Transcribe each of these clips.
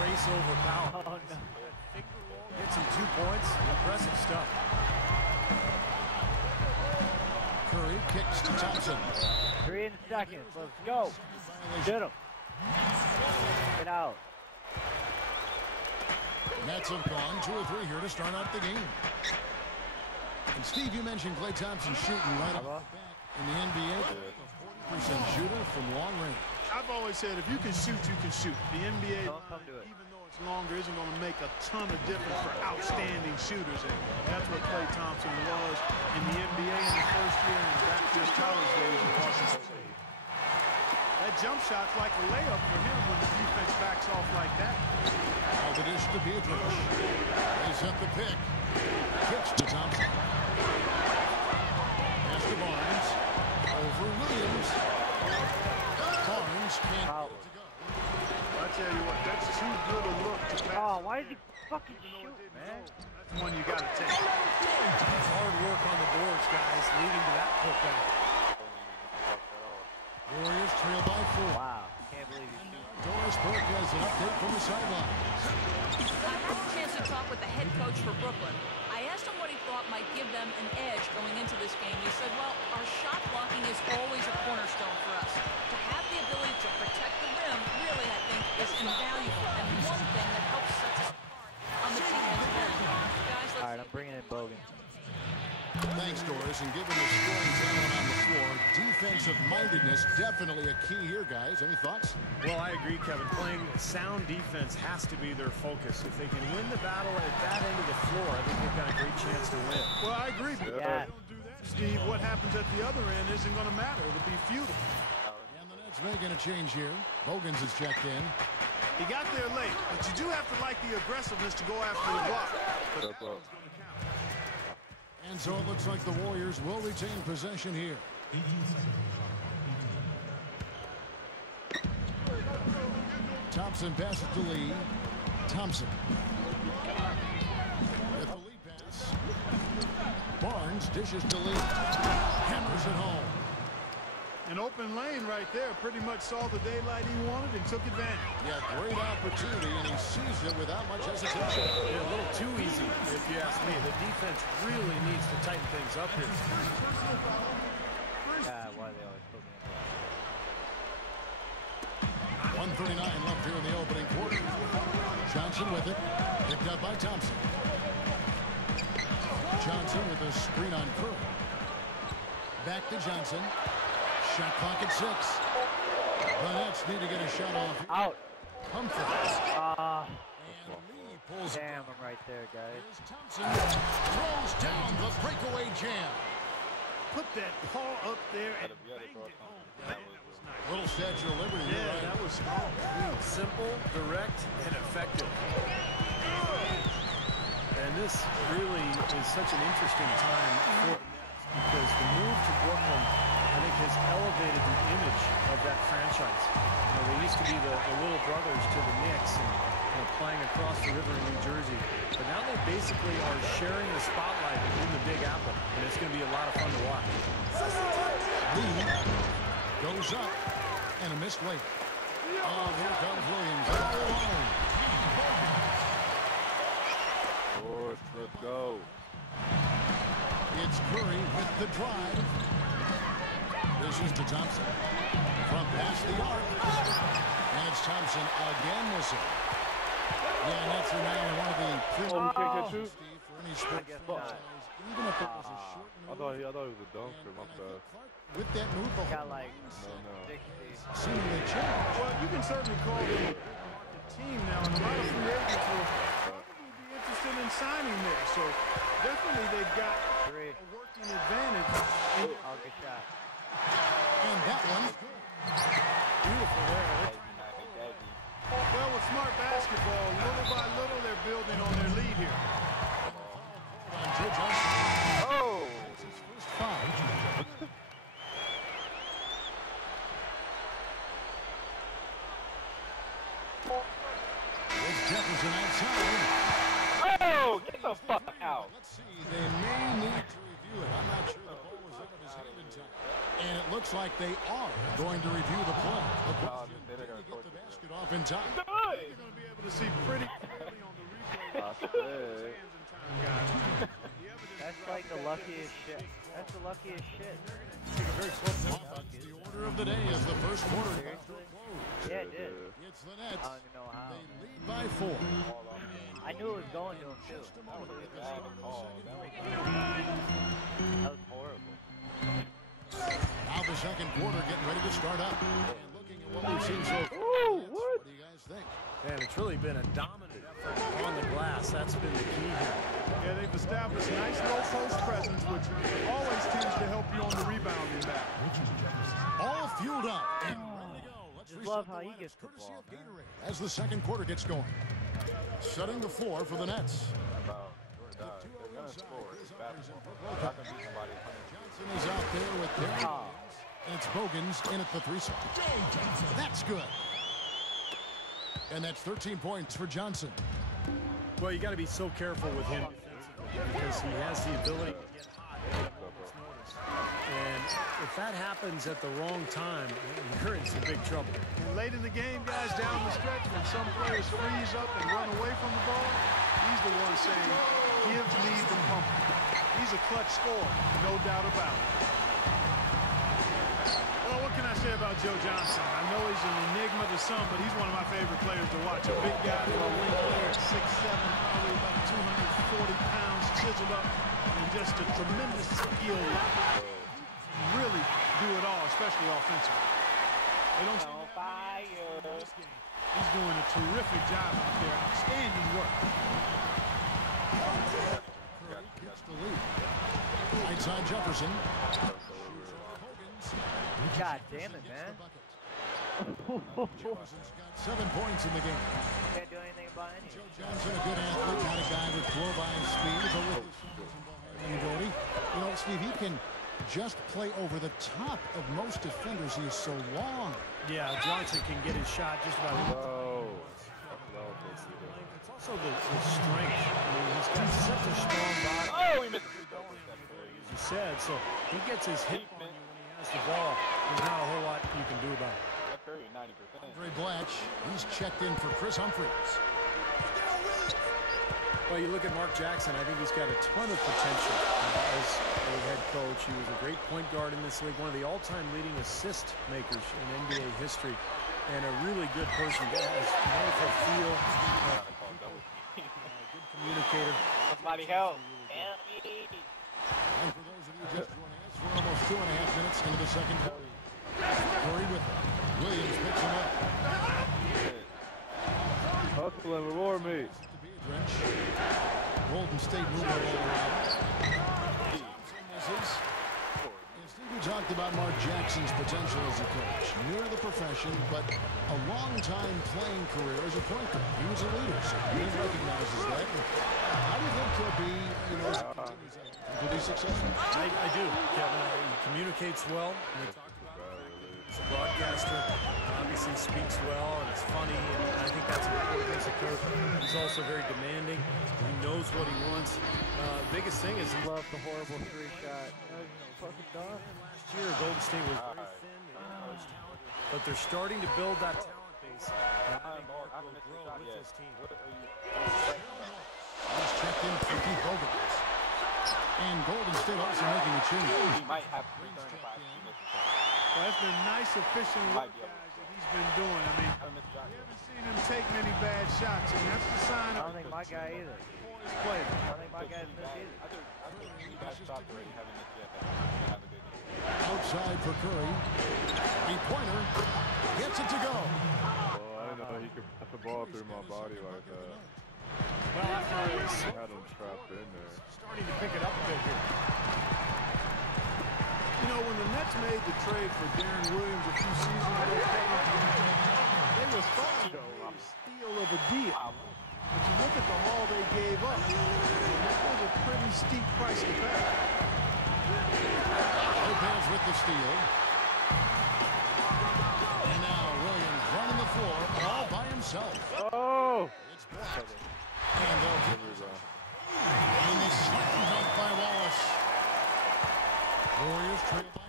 grace over power. Oh, no. Gets him 2 points. Impressive stuff. Curry kicks to Thompson. 3 seconds. Let's go. Get him. Get out. Nets have gone 2 or 3 here to start out the game. And Steve, you mentioned Klay Thompson shooting right off the bat in the NBA. A 40% shooter from long range. I've always said if you can shoot, you can shoot. The NBA, Don't come to it. even though it's longer, isn't going to make a ton of difference for outstanding shooters. And that's what Klay Thompson was in the NBA in his first year and back to his college days in Washington State. That jump shot's like a layup for him when the defense backs off like that. Now the dish to Beatrice. They set the pick. Kicks to Thompson. Pass to Barnes. Over Williams. Barnes can't get it to go. I tell you what, that's too good a look to pass. Oh, why did he fucking shoot, man? That's one you got to take. Hard work on the boards, guys, leading to that putback. Warriors trail by 4. Wow, can't believe he shoots. Doris Burke has an update from the sidelines. I had a chance to talk with the head coach for Brooklyn. I asked him what he thought might give them an edge going into this game. He said, well, our shot blocking is always a cornerstone for us. To have the ability to protect the rim really, I think, is invaluable and one thing that helps set us apart on the defensive end. Guys, All right, I'm bringing in Bogan. Thanks, Doris. And given the scoring talent on the floor, defensive mindedness definitely a key here, guys. Any thoughts? Well, I agree, Kevin. Playing sound defense has to be their focus. If they can win the battle at that end of the floor, I think they've got a great chance to win. Well, I agree. But if they don't do that, Steve, what happens at the other end isn't going to matter. It'll be futile. And the Nets making a change here. Bogans is checked in. He got there late, but you do have to like the aggressiveness to go after the block. And so it looks like the Warriors will retain possession here. Thompson passes to Lee. Thompson. With the lead pass. Barnes dishes to Lee. Hammers it home. An open lane right there. Pretty much saw the daylight he wanted and took advantage. Yeah, great opportunity, and he seized it without much hesitation. Yeah, a little too easy, if you ask me. The defense really needs to tighten things up here. Why are they always poking at 1:39 left here in the opening quarter. Johnson with it. Picked up by Thompson. Johnson with a screen on Curry. Back to Johnson. Shot clock at 6. The Nets need to get a shot off. Out. Humphries. And Lee pulls. damn, I'm right there, guys. Here's Thompson throws down the breakaway jam. Put that paw up there and banged it home. Man, that was nice. Little Statue of Liberty. Yeah, Right. that was strong. Simple, direct, and effective. And this really is such an interesting time for the Nets because the move to Brooklyn, I think, has elevated the image of that franchise. You know, they used to be the little brothers to the Knicks and playing across the river in New Jersey. But now they basically are sharing the spotlight in the Big Apple, and it's going to be a lot of fun to watch. Lee goes up and a missed late. Oh, here comes Williams all alone. Let's go. It's Curry with the drive. This is to Thompson. From past the arc. And it's Thompson again missing. Yeah, Nets are now in one of the You can't catch shoot? Steve, for any sport guess franchise, even if it was a short I thought it was a dunker. My bad. with that move, the Got whole like No. 60. seemingly changed. Well, you can certainly call them a team now, and a lot of free agents will probably be interested in signing there. So definitely they've got Three. a working advantage. I'll get shot. And that one's good. Beautiful there. Well, with smart basketball, little by little, they're building on their lead here. On Joe Johnson. Oh! That's his first foul. There's Jefferson outside. Oh! Get the fuck out! Let's see. They may need to review it. I'm not sure the ball was out of his hand in time. And it looks like they are going to review the play. The question, did he get the basket off in time? They're going to be able To see pretty clearly on the replay. I said. Hands in time, guys. The evidence That's like the luckiest shit. That's the luckiest shit. The order of the day as the first quarter comes to a close. Yeah, it did. It's the I Nets. don't even know how. They lead by 4. I knew it was going to him too. That was horrible. Now the second quarter getting ready to start up. And looking at what we've seen so far. What do you guys think? And it's really been a dominant effort on the glass. That's been the key here. Yeah, they've established nice low post presence, which always tends to help you on the rebounding back. All fueled up and ready to go. Let's Just reset love the how he lineups gets the courtesy ball, of Gatorade as the second quarter gets going. Setting the floor for the Nets. Johnson is out there with Derrick Williams, and it's Bogans in at the 3 spot. That's good. And that's 13 points for Johnson. Well, you got to be so careful with him defensively because he has the ability to get hot at a moment's notice. And if that happens at the wrong time, you're in some big trouble. And late in the game, guys, down the stretch, when some players freeze up and run away from the ball, he's the one saying, give me the pump. He's a clutch scorer, no doubt about it. Well, what can I say about Joe Johnson? I know he's an enigma to some, but he's one of my favorite players to watch. A big guy for a wing player at 6'7", probably about 240 pounds, chiseled up, and just a tremendous skill. Really do it all, especially offensively. They don't see Fire. He's doing a terrific job out there. Outstanding work. Gets the lead. Right side Jefferson. God damn it, man. Jefferson's got 7 points in the game. Can't do anything about any. Joe Johnson, a good athlete, not a guy with blow-by speed, but with his ability. You know, Steve, he can just play over the top of most defenders. He is so long. Yeah, Johnson can get his shot just about anywhere. Oh. It's also the strength. I mean, he's got such a strong body. Oh, he missed. As you said, so he gets his hip on you when he has the ball. There's not a whole lot you can do about it. That Curry, 90%. Andre Blatch, he's checked in for Chris Humphries. Well, you look at Mark Jackson, I think he's got a ton of potential as a head coach. He was a great point guard in this league, one of the all-time leading assist makers in NBA history, and a really good person. Has wonderful feel, good communicator. Somebody help. And for those of you just joining us, we're almost 2.5 minutes into the second quarter. Curry with it. Williams picks him up. Hustle and reward me. Drench. Golden State moving the ball around. Misses. And Steve, we talked about Mark Jackson's potential as a coach. Near the profession, but a long-time playing career as a point guard. He was a leader, so he recognizes that. How do you think he'll be, you know, as he continues on? He'll be successful? I do, Kevin. He communicates well. We talked about it. He's a broadcaster. Obviously speaks well and is funny, and I think that's important as a coach. He's also very demanding. He knows what he wants. Biggest thing is he Love the horrible 3-shot. Fucking done. last year Golden State was very thin in college talent, but they're starting to build that talent base. And I think Mark will grow with this team. He's checked in for Keith Bogans. And Golden State also making a change. He might have to return if I actually miss a shot. Well, that's been nice, efficient work, guys, that he's been doing. I mean, we haven't seen him take many bad shots, and that's the sign I of don't think my guy either. his play. I don't think my guy's missed either. I think you guys stopped already having this yet. Have a good game. Outside for Curry. Three-pointer. Gets it to go. Oh, I didn't know he could pass the ball through my body like that. Well, after he's I had him trapped in there. starting to pick it up a bit here. You know, when the Nets made the trade for Darren Williams a few seasons ago, they were thought to be a steal of a deal. But you look at the haul they gave up, and that was a pretty steep price to pay. Lopez with the steal. And now Williams running the floor all by himself. Oh! It's blocked. And they'll get it. And the slam dunk by Wallace. Warriors trail by 8.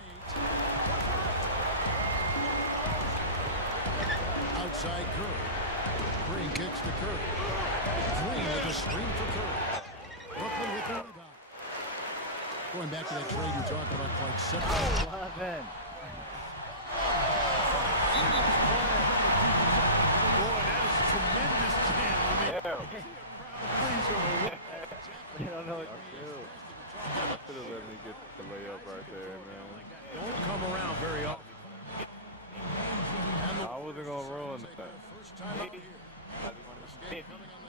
Outside Curry. Green kicks to Curry. Green with a screen for Curry. Brooklyn with the rebound. Going back to that trade you're talking about, Clark. 11. Boy, that is tremendous jam. I mean, please They don't know what to do. I should have let me get the layup right there, man. Don't come around very often. I wasn't going to ruin that. First time out here. Coming on the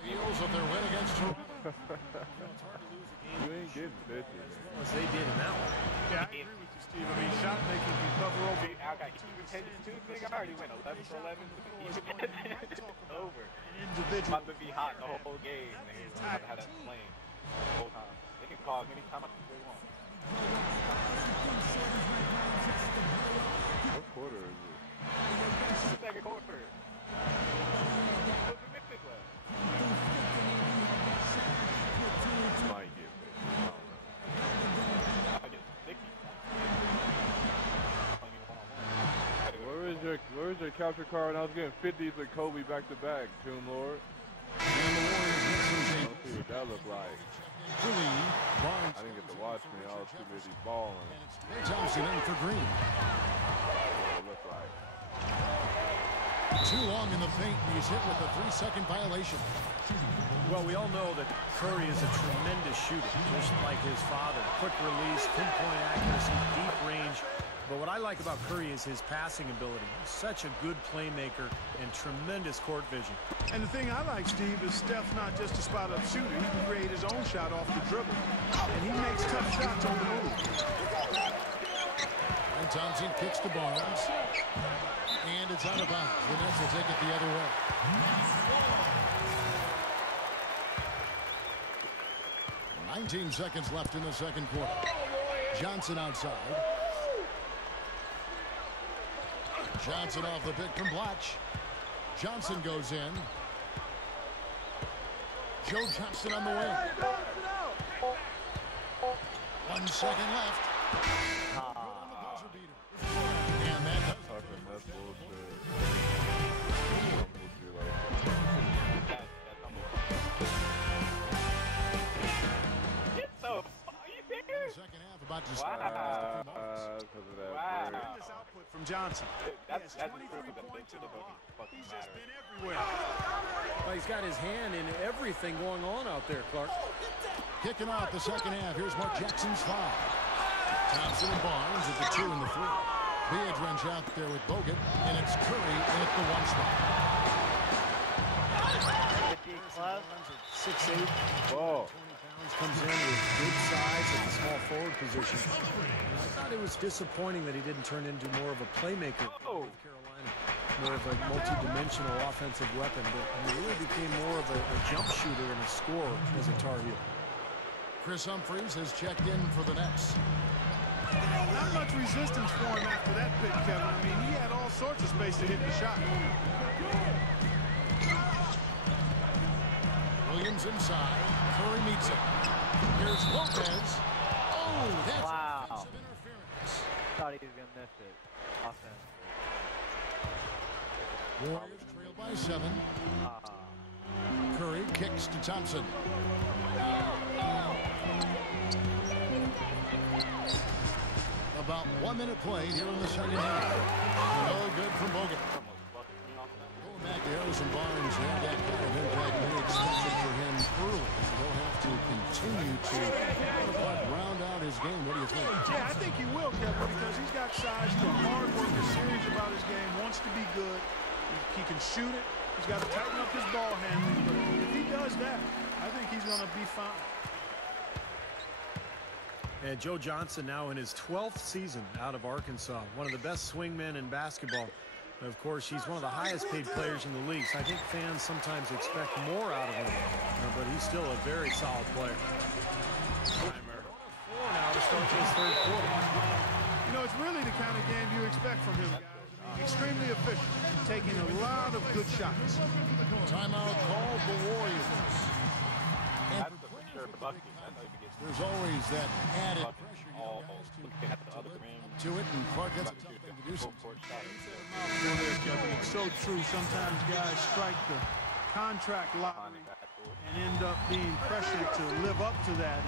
heels of their win against Toronto. You ain't getting 50, man. As they did in that one. Yeah, I agree with you, Steve. I mean, shot making can cover over. I got even 10 to 2 thing. I already went 11 for 11. It's over. Individual. I'm about to be hot the whole game. I'm about to have that flame the whole time. They can call me anytime they want. What quarter is it? The second quarter. What's the mix left? Might get 50. I don't know. I get 60. Where is your capture card? I was getting 50s with Kobe back to back, Tomb Lord. And the Warriors get some change. Let's see what that looked like. Green, Barnes. I didn't get to watch me. I was too busy balling. Thompson in for Green. What it looked like. Too long in the paint. He's hit with a 3-second violation. Well, we all know that Curry is a tremendous shooter, just like his father. Quick release, pinpoint accuracy, deep range. But what I like about Curry is his passing ability. He's such a good playmaker and tremendous court vision. And the thing I like, Steve, is Steph's not just a spot-up shooter. He can create his own shot off the dribble. And he makes tough shots on the move. And Thompson kicks to Barnes. And it's out of bounds. The Nets will take it the other way. "19 seconds left in the second quarter. Johnson outside. Johnson off the pick from Blatch. Johnson goes in. Joe Johnson on the wing. 1 second left. And that does Talking that bullshit. second half about to start. Because of that. Tremendous output from Johnson. That's 23 the points in the block. fucking He's matter. just been everywhere. Well, he's got his hand in everything going on out there, Clark. Kicking off the second half. Here's Mark Jackson's foul. Thompson and Barnes at the 2 and the 3. Biedrins out there with Bogut, and it's Curry at the 1 spot. 6'8", Whoa. 20 pounds, comes in with good size at the small forward position. And I thought it was disappointing that he didn't turn into more of a playmaker with Carolina, more of a multi-dimensional offensive weapon, but he really became more of a jump shooter and a scorer as a Tar Heel. Chris Humphries has checked in for the Nets. Not much resistance for him after that pick, Kevin. I mean, he had all sorts of space to hit the shot. Williams inside. Curry meets him. Here's Lopez. Oh, that's Wow. offensive interference. Thought he was going to miss it. Offense. Warriors trail by 7. Curry kicks to Thompson. About 1 minute played here in the second half. No good from Bogut. Going back to Harrison Barnes, had that kind of impact many expected for him early. He'll have to continue to round out his game. What do you think? Yeah, I think he will, Kevin, because he's got size, he's a hard worker, serious about his game, wants to be good. He can shoot it. He's got to tighten up his ball handling. But if he does that, I think he's going to be fine. And Joe Johnson now in his 12th season out of Arkansas, one of the best swingmen in basketball. Of course, he's one of the highest paid players in the league. So I think fans sometimes expect more out of him, but he's still a very solid player. 4 now to start this third quarter. You know, it's really the kind of game you expect from him, guys. I mean, extremely efficient, taking a lot of good shots. Timeout called the Warriors. And That's for sure for Bucky. I know he gets there's always that added Bucky pressure all you looking at the other rim. to it, and Clark gets a Bucky tough thing to do full sometimes. court shot. Go ahead, Kevin. It's so true. Sometimes guys strike the contract lottery and end up being pressured to live up to that.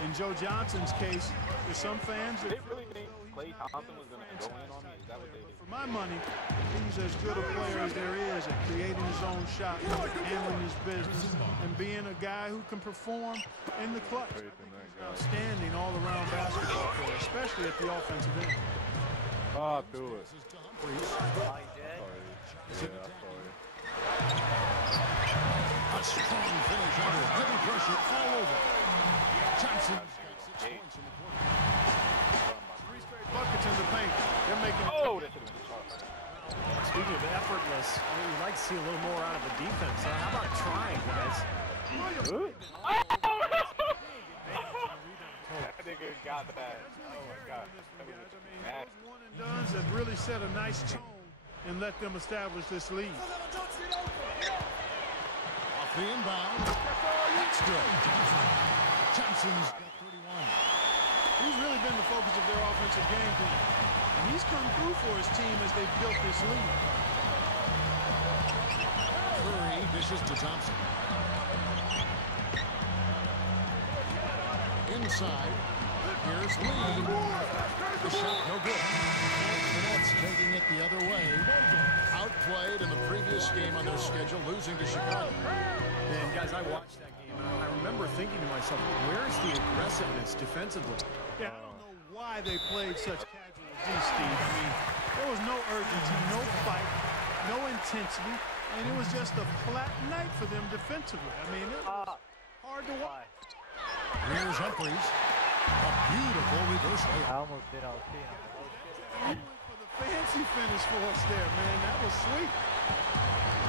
And in Joe Johnson's case, there's some fans that They really think Klay Thompson was going to go in on me? Is that what they did? for my money, he's as good a player as there is at creating his own shot, handling his business, and being a guy who can perform in the clutch. Outstanding all-around basketball player, especially at the offensive end. Oh, do it. A strong finish under heavy pressure all over. Johnson's got 6 points in the quarter. 3 straight buckets in the paint. They're making Oh, that should have been sharp. Speaking of effortless, we'd like to see a little more out of the defense. How about trying, guys? That nigga got that. Oh, my God. one and dones have really set a nice tone and let them establish this lead. Off the inbound. That's good. Johnson's got 31. He's really been the focus of their offensive game plan. And he's come through for his team as they've built this lead. Curry dishes to Thompson. Inside. Here's Lee. The shot no good. The Nets taking it the other way. Outplayed in the previous game on their schedule, losing to Chicago. And guys, I watched that game. I remember thinking to myself, where's the aggressiveness defensively? Yeah, I don't know why they played such casual D, Steve. I mean, there was no urgency, no fight, no intensity, and it was just a flat night for them defensively. I mean, it was hard to watch. Here's Humphries. A beautiful reverse I layup. almost did all see him. For the fancy finish for us there, man. That was sweet.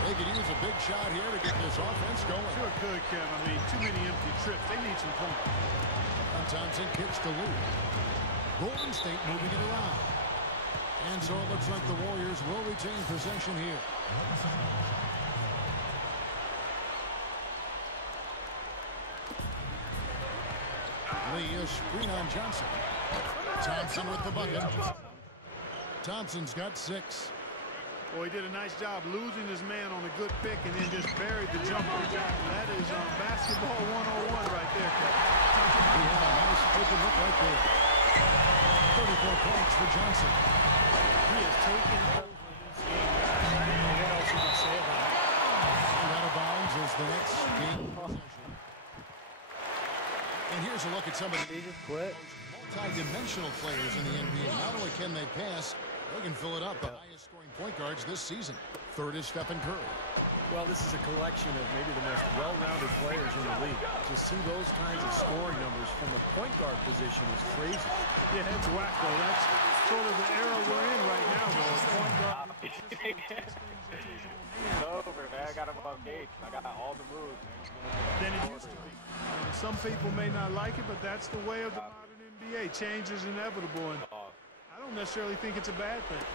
They could use a big shot here to get this offense going. Sure could, Kev. I mean, too many empty trips. They need some points. And Thompson kicks to Lee. Golden State moving it around. And so it looks like the Warriors will retain possession here. Lee, a screen on Johnson. Thompson with the bucket. Thompson's got 6. Boy, he did a nice job losing his man on a good pick and then just buried the jumper. That is basketball 101 right there, Kev. He had a nice open look right there. 34 points for Johnson. He has taken over this game. I don't know what else you can say about it. Out of bounds is the next game possession. And here's a look at somebody. He just quit. Multi-dimensional players in the NBA. Not only can they pass, they can fill it up. The highest scoring point guards this season. Third is Stephen Curry. Well, this is a collection of maybe the most well-rounded players in the league. To see those kinds of scoring numbers from the point guard position is crazy. Yeah, it's wacko. That's sort of the era we're in right now, though. Point guard. It's over, man. I got him on Gates. I got all the moves, man. Than it used to be. And some people may not like it, but that's the way of the modern NBA. Change is inevitable, and I don't necessarily think it's a bad thing.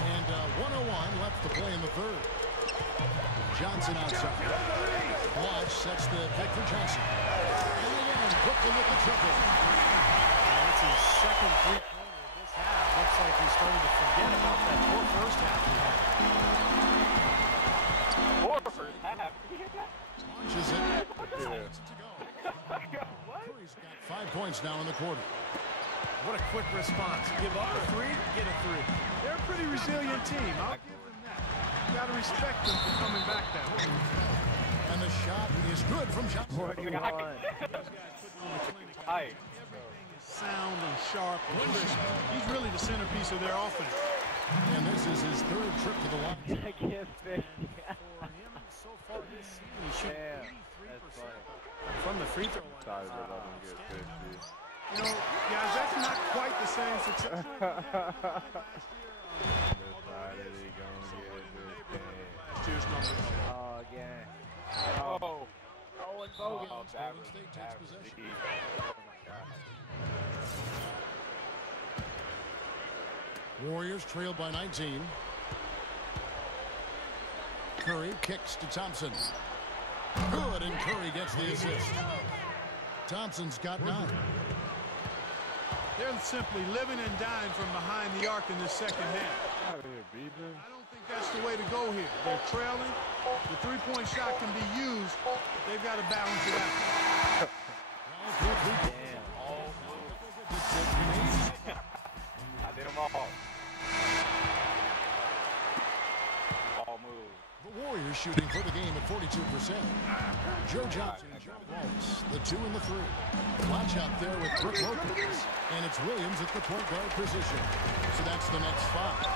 And 101 left to play in the third. Johnson outside. Lodge sets the pick for Johnson. And again, Brooklyn with the triple. That's his second three-pointer this half. Looks like he started to forget about that poor first half he had. Or first half. Launches it. Curry's got 5 points now in the quarter. What a quick response. Give up a three, get a three. They're a pretty resilient team. I'll give them that. You got to respect them for coming back that way. And the shot is good from Johnson. 41. Hi. Everything is sound and sharp and crisp. He's really the centerpiece of their offense. And this is his third trip to the line. I can't fit. For him, so far this season, he shoots Damn, that's 83% funny. from the free throw line. Sorry to let him get 50. You know, guys, that's not quite the same success. Last year's numbers. Oh, again. Oh. Oh, and Bogan. Oh, that was State takes possession. Oh, my God. Warriors trailed by 19. Curry kicks to Thompson. Good, and Curry gets the assist. Thompson's got 9. They're simply living and dying from behind the arc in the second half. Out of here, beeping. I don't think That's the way to go here. They're trailing. The three-point shot can be used, but they've got to balance it out. Damn. I did them all. All moves. The Warriors shooting for the game at 42%. Joe Johnson and John Wallace, the 2 and the 3. Watch out there with Brook Lopez. And it's Williams at the point guard position. So that's the next 5.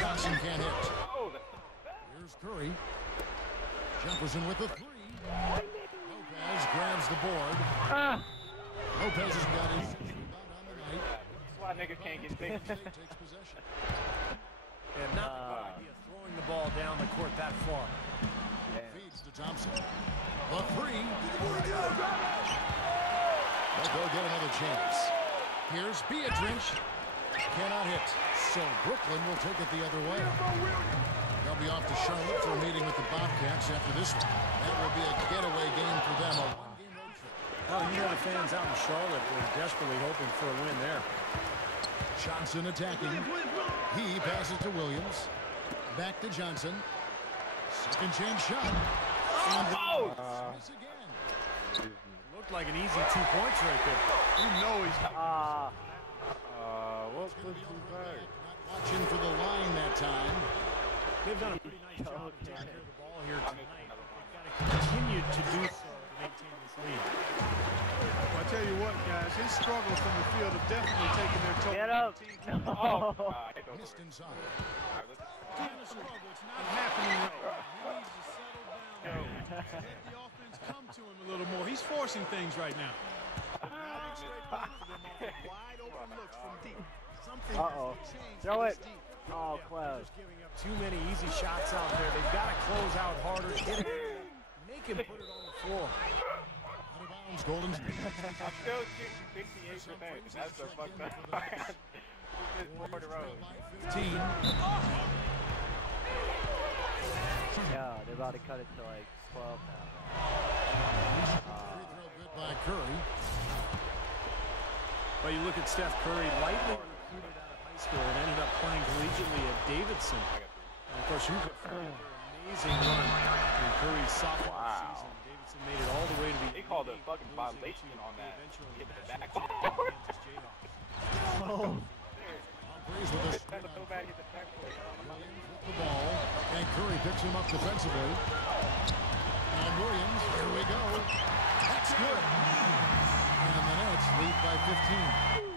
Johnson can't hit. Oh, Here's Curry. Jefferson with the 3. Lopez grabs the board. Lopez has got his rebound on the night. that's why niggas can't get big. Takes possession. Yeah, not a good idea throwing the ball down the court that far. Feeds to Thompson. The 3. But they'll get another chance. Here's Beatrice. Cannot hit. So Brooklyn will take it the other way. They'll be off to Charlotte for a meeting with the Bobcats after this one. That will be a getaway game for them. A one-game road trip. Oh, you know the fans out in Charlotte were desperately hoping for a win there. Johnson attacking. He passes to Williams. Back to Johnson. Second chance shot. And miss again. Looked like an easy 2 points right there. You know he's What was too bad? Not watching for the line that time. They've done a pretty nice job of taking care of the ball here tonight. They've got to continue to do so to maintain this lead. Well, I tell you what, guys, his struggles from the field have definitely taken their toll. Get up. Oh, Missed inside. It's not happening right now. He needs to settle down. Let the offense come to him a little more. He's forcing things right now. Wide open looks from deep. Something Uh-oh. has to change. Throw it. Deep. Oh, close. Giving up too many easy shots out there. They've got to close out harder. Get it. Make him put it on the floor. Out of bounds, Golden State. I'm still shooting 68%. That's the fucked up. Just 4 in a row. 15. Yeah, they're about to cut it to like 12 now. Free throw good by Curry. But you look at Steph Curry, lightly recruited out of high school and ended up playing collegiately at Davidson. And of course, you could find an amazing run in Curry's sophomore season. Davidson made it all the way to the They called a NBA, fucking losing violation to on the that. eventual Give it national back. championship Kansas Jayhawks. Humphreys with a That's so bad. Hit the backboard. Williams with the ball. And Curry picks him up defensively. And Williams, here we go. That's good. And the Nets lead by 15.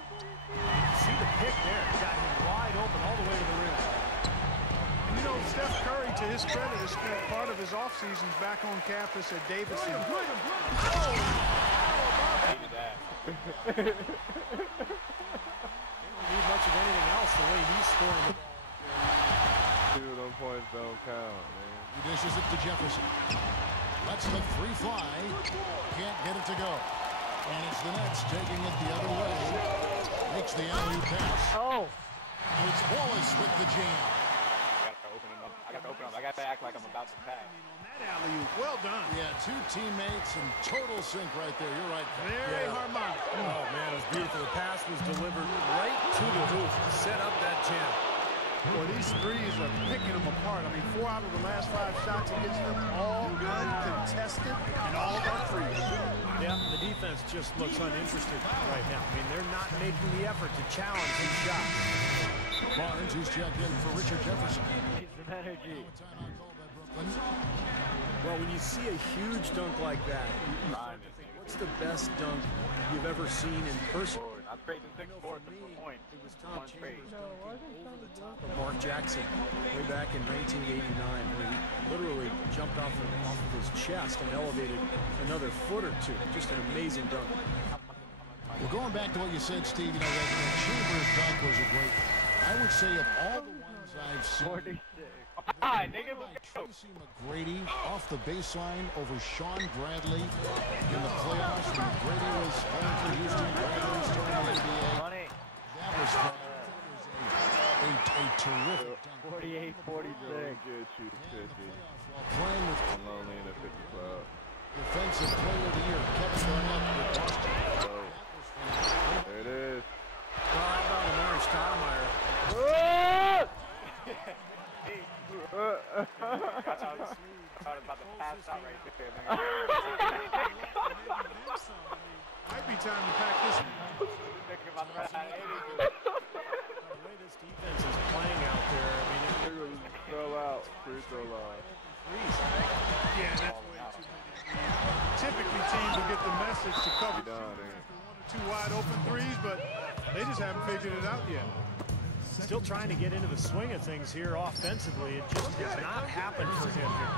See the pick there. Got him wide open all the way to the rim. You know, Steph Curry, to his credit, has spent part of his offseasons back on campus at Davidson. Hated that. Don't need much of anything else the way he's scoring the ball. Two of them points don't count, man. He dishes it to Jefferson. Lets the 3 fly. Can't get it to go. And it's the Nets taking it the other way. Makes the alley pass. Oh! And it's Wallace with the jam. I gotta open up. I gotta act like I'm about to pass. On that alley-oop, well done. Yeah, 2 teammates and total sync right there. You're right. Very harmonic. Oh, man, it was beautiful. The pass was delivered right to the hoop to set up that jam. Boy, these threes are picking them apart. I mean, 4 out of the last 5 shots against them, all uncontested, and all are threes. Yeah, the defense just looks uninterested right now. I mean, they're not making the effort to challenge his shots. Barnes, who's checked in for Richard Jefferson. Need some energy. Timeout call by Brooklyn. Well, when you see a huge dunk like that, you start to think, what's the best dunk you've ever seen in person? I'm trading 6 For fourths me, for points. it was Tom One trade. Chambers dunking over the top of Mark Jackson way back in 1989, where he literally jumped off of his chest and elevated another foot or two. Just an amazing dunk. Well, going back to what you said, Steve, you know, that Chambers dunk was a great. I would say of all the ones I've seen, 46. Ah, nigga, by let's go. Tracy McGrady off the baseline over Sean Bradley in the playoffs when Brady was playing for Houston. Bradley was starting the NBA. Money. That was fun. That was a terrific dunk. 48, 46. Get you 50. While playing with I'm lonely in the 50 club. Defensive Player of the Year, Kevin Garnett with Boston. So, there it is. Well, how about Amari Stoudemire? Hey, I thought about to pass out right there, man. Might be time to pack this one. Thinking about the rest of The way this defense is playing out there, I mean, Throw out. Free throw line. Yeah, that's way too many. Typically, teams will get the message to cover Done, after ain't it? 1 or 2 wide open threes, but they just haven't figured it out yet. still trying to get into the swing of things here offensively. It just has not happened for him here.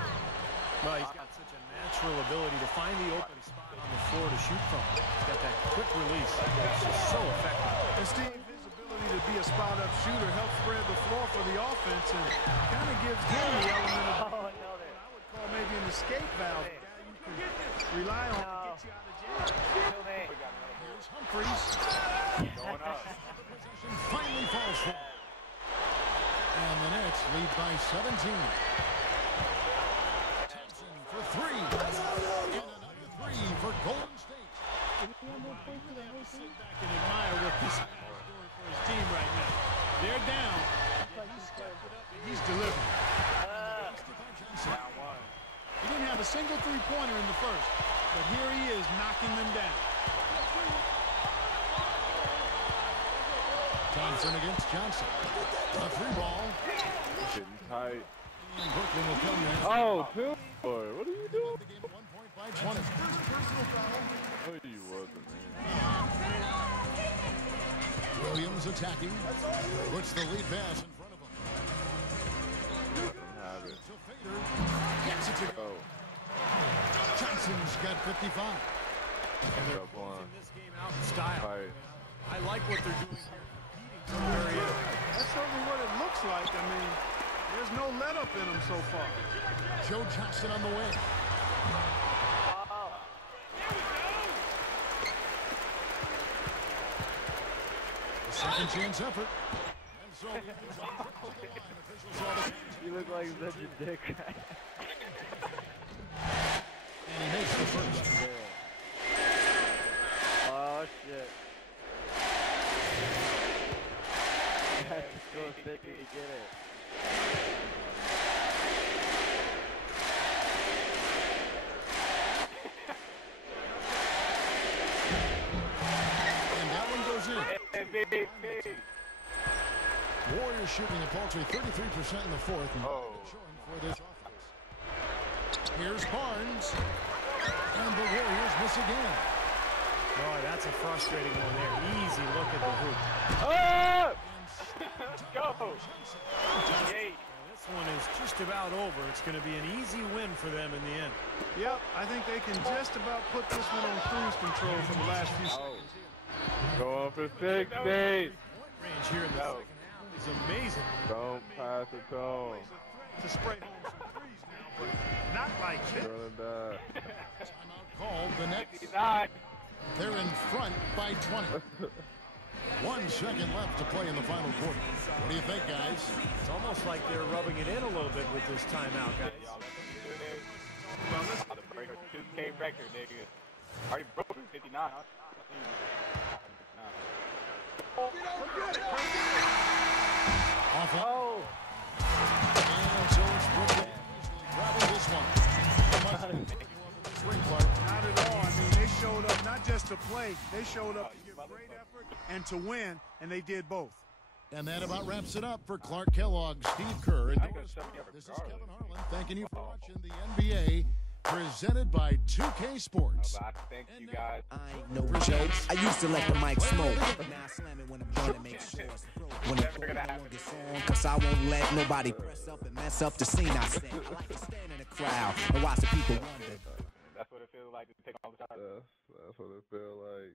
Well, he's got such a natural ability to find the open spot on the floor to shoot from. He's got that quick release. It's just so effective. And Steve, his ability to be a spot-up shooter helps spread the floor for the offense and kind of gives him the element of what I would call maybe an escape valve. A guy you can rely on to get you out of jail. Here's Humphries. Going up. Finally falls for it. And the Nets lead by 17. Thompson for three. And another three for Golden State. Sit back and admire what this guy's doing for his team right now. They're down. He's stepped it up and he's delivering. Down one. He didn't have a single three-pointer in the first, but here he is knocking them down. Thompson against Johnson. A three ball. Getting tight. And Brooklyn will come next. Oh, two. Boy, what are you doing? The game 1 point by 20. No, you wasn't, man. Williams attacking. Puts the lead pass in front of him. Have it. To Fader. Gets it to go. Oh, Johnson's got 55. And they're Up one. closing this game out in style. Tight. I like what they're doing here. Competing from the very end. That's certainly what it looks like. I mean, there's no let-up in them so far. Joe Johnson on the way. The second chance effort. And so he moves on to the line. Officials saw the You look like such a dick. and he makes the first. Oh shit. That's so thick to get it. And that one goes in. MVP. Warriors shooting a paltry 33% in the fourth. And Oh. showing for this offense. Here's Barnes. And the Warriors miss again. Boy, that's a frustrating one there. Easy look at the hoop. Oh! Let's go. Yay. This one is just about over. It's going to be an easy win for them in the end. Yep, I think they can just about put this one on cruise control for the last few seconds here. Going for 60. Range here in the second half is amazing. Don't pass it to him. To spray home some threes now, but not like this. Gonna die. Timeout called. The Nets. 59. They're in front by 20. 1 second left to play in the final quarter. What do you think, guys? It's almost like they're rubbing it in a little bit with this timeout, guys. Well, let's About to break a 2K record, nigga. Already broke 59. Off up. Oh! And so it's Brooklyn grabbing this one. Spring Clark. not at all. I mean, they showed up not just to play, they showed up to give great effort and to win, and they did both. And that about wraps it up for Clark Kellogg, Steve Kerr, and Doris. This is Kevin Harlan thanking you for watching the NBA presented by 2K Sports. I thank you guys. I ain't no joke. I used to let the mic smoke. Now I slam it when I'm done to make sure it's through. When the floor gets on, cause I won't let nobody press up and mess up the scene I set. I like to stand in the crowd and watch the people wonder. That's what it feels like to take all the shots. That's what it feel like.